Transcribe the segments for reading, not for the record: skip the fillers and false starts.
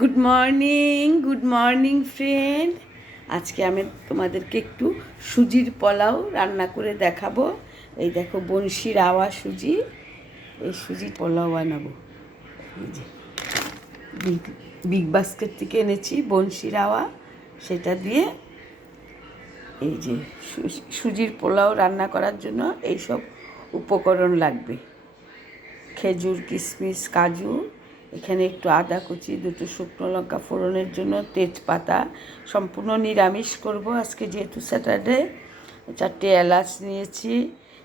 Good morning friend. আজকে আমি তোমাদেরকে একটু সুজির পোলাও রান্না করে দেখাবো। এই দেখো বনশি রাওয়া সুজি, এই সুজির পোলাও বানাবো। এই যে বিগ বাস্কেট থেকে এনেছি বনশি রাওয়া, সেটা দিয়ে এই যে সুজির পোলাও রান্না করার জন্য এইসব উপকরণ লাগবে: খেজুর, কিশমিশ, কাজু, এখানে একটু আদা কুচি, দুটো শুকনো লঙ্কা ফোড়নের জন্য, তেজপাতা। সম্পূর্ণ নিরামিষ করব আজকে যেহেতু স্যাটারডে। 4টে এলাচ নিয়েছি,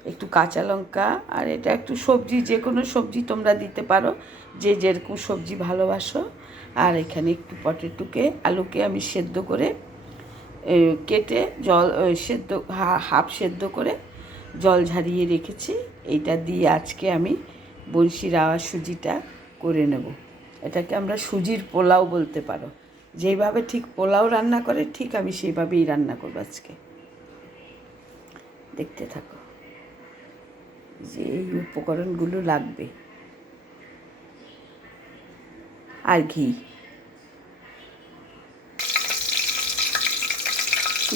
একটু কাঁচা লঙ্কা, আর এটা একটু সবজি, যে কোনো সবজি তোমরা দিতে পারো, যে যেরকম সবজি ভালোবাসো। আর এখানে একটু পটেটোকে, আলুকে আমি সেদ্ধ করে কেটে জল সেদ্ধ হাফ সেদ্ধ করে জল ঝারিয়ে রেখেছি। এইটা দিয়ে আজকে আমি বনশি রাওয়া সুজিটা করে নেব। এটাকে আমরা সুজির পোলাও বলতে পারো। যেইভাবে ঠিক পোলাও রান্না করে ঠিক আমি সেইভাবেই রান্না করব আজকে। দেখতে থাকো যে এই উপকরণগুলো লাগবে: আর ঘি,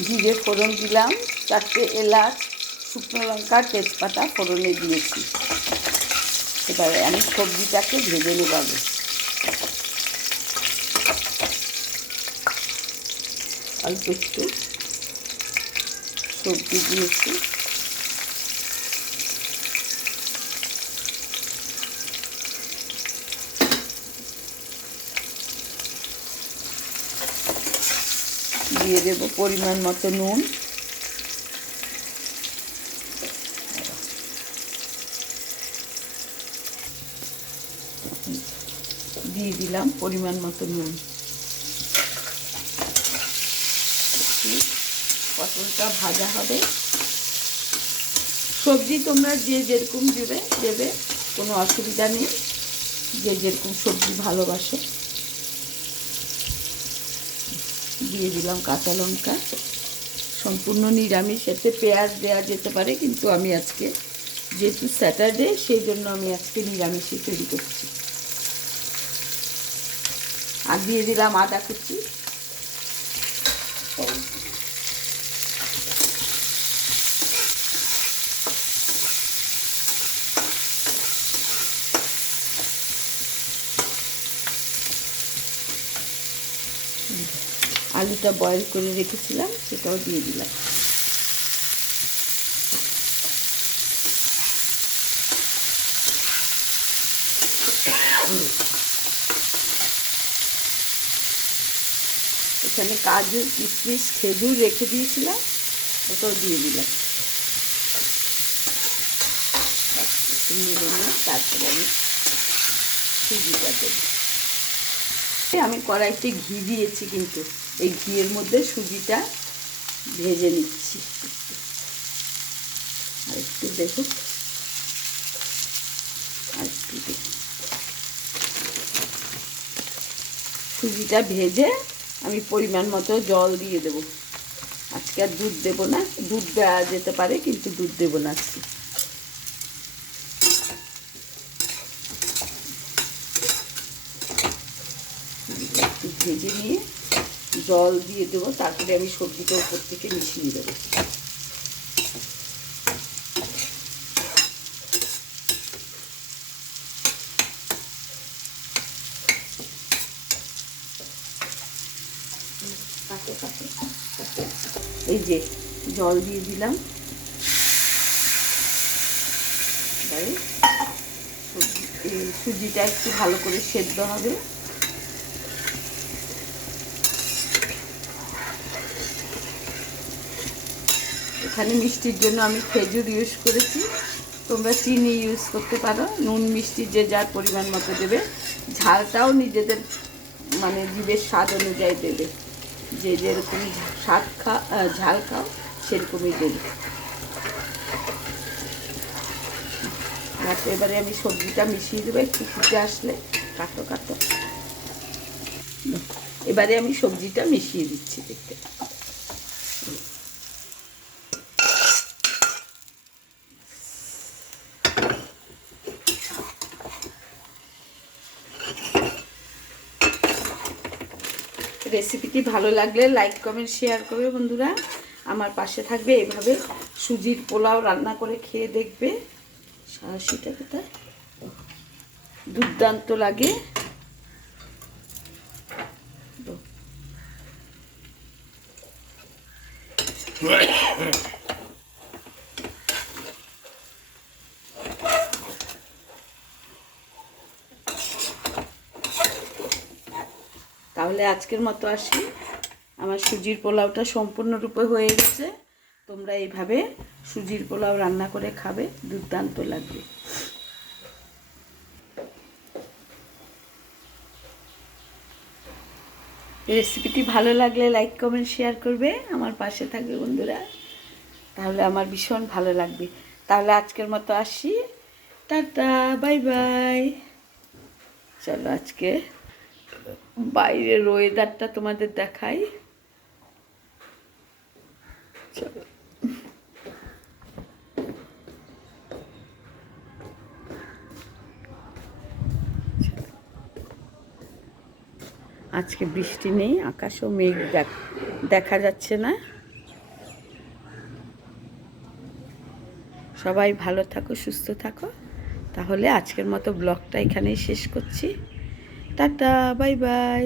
জিরে ফোড়ন দিলাম, 4টে এলাচ, শুকনো লঙ্কা, তেজপাতা ফোড়নে দিয়েছি। এবারে আমি সবজিটাকে ভেজে নেব। অল্প একটু সবজি দিয়েছি, দিয়ে দেব পরিমাণ মতো নুন, দিয়ে দিলাম পরিমাণ মতো নুন। পটলটা ভাজা হবে। সবজি তোমরা যে যেরকম দেবে, কোনো অসুবিধা নেই, যে যেরকম সবজি ভালোবাসে। দিয়ে দিলাম কাঁচা লঙ্কা। সম্পূর্ণ নিরামিষ, এতে পেঁয়াজ দেওয়া যেতে পারে, কিন্তু আমি আজকে যেহেতু স্যাটারডে সেই জন্য আমি আজকে নিরামিষই তৈরি করছি। আর দিয়ে দিলাম আদা কুচি। আলুটা বয়েল করে রেখেছিলাম, সেটাও দিয়ে দিলাম। এখানে কাজু, কিশমিশ, খেজুর রেখে দিয়েছিলাম, ওটাও দিয়ে দিলাম। তারপরে আমি সুজিটা দেব। আমি কড়াইতে ঘি দিয়েছি, কিন্তু এই ঘিয়ের মধ্যে সুজিটা ভেজে নিচ্ছি। আর একটু দেখুন, আর একটু দেখুন, সুজিটা ভেজে আমি পরিমাণ মতো জল দিয়ে দেব। আজকে আর দুধ দেবো না, দুধ দেওয়া যেতে পারে কিন্তু দুধ দেবো না আজকে। একটু ভেজে নিয়ে জল দিয়ে দেবো, তারপরে আমি সবজিটা উপর থেকে মিশিয়ে দেবো। এই যে জল দিয়ে দিলাম, সুজিটা একটু ভালো করে সেদ্ধ হবে। এখানে মিষ্টির জন্য আমি খেজুর ইউজ করেছি, তোমরা চিনি ইউজ করতে পারো। নুন মিষ্টি যে যার পরিমাণ মতো দেবে, ঝালটাও নিজেদের মানে জিভের স্বাদ অনুযায়ী দেবে, যে যেরকম ঝাল খাও সেরকমই দেবে। এবারে আমি সবজিটা মিশিয়ে দেবো, একটু ফুটে আসলে কাটো। এবারে আমি সবজিটা মিশিয়ে দিচ্ছি। দেখতে রেসিপিটি ভালো লাগলে লাইক কমেন্ট শেয়ার করবে বন্ধুরা, আমার পাশে থাকবে। এভাবে সুজির পোলাও রান্না করে খেয়ে দেখবে। ৮০ কোথায়, দুর্দান্ত লাগে। তাহলে আজকের মতো আসি। আমার সুজির পোলাওটা সম্পূর্ণরূপে হয়ে গেছে। তোমরা এইভাবে সুজির পোলাও রান্না করে খাবে, দুর্দান্ত লাগবে। রেসিপিটি ভালো লাগলে লাইক কমেন্ট শেয়ার করবে, আমার পাশে থাকবে বন্ধুরা, তাহলে আমার ভীষণ ভালো লাগবে। তাহলে আজকের মতো আসি, টাটা, বাই বাই। চলো আজকে বাইরের ওয়েদারটা তোমাদের দেখাই। চলো, আজকে বৃষ্টি নেই, আকাশও মেঘ দেখা যাচ্ছে না। সবাই ভালো থাকো, সুস্থ থাকো। তাহলে আজকের মতো ব্লগটা এখানেই শেষ করছি। Tata, bye bye.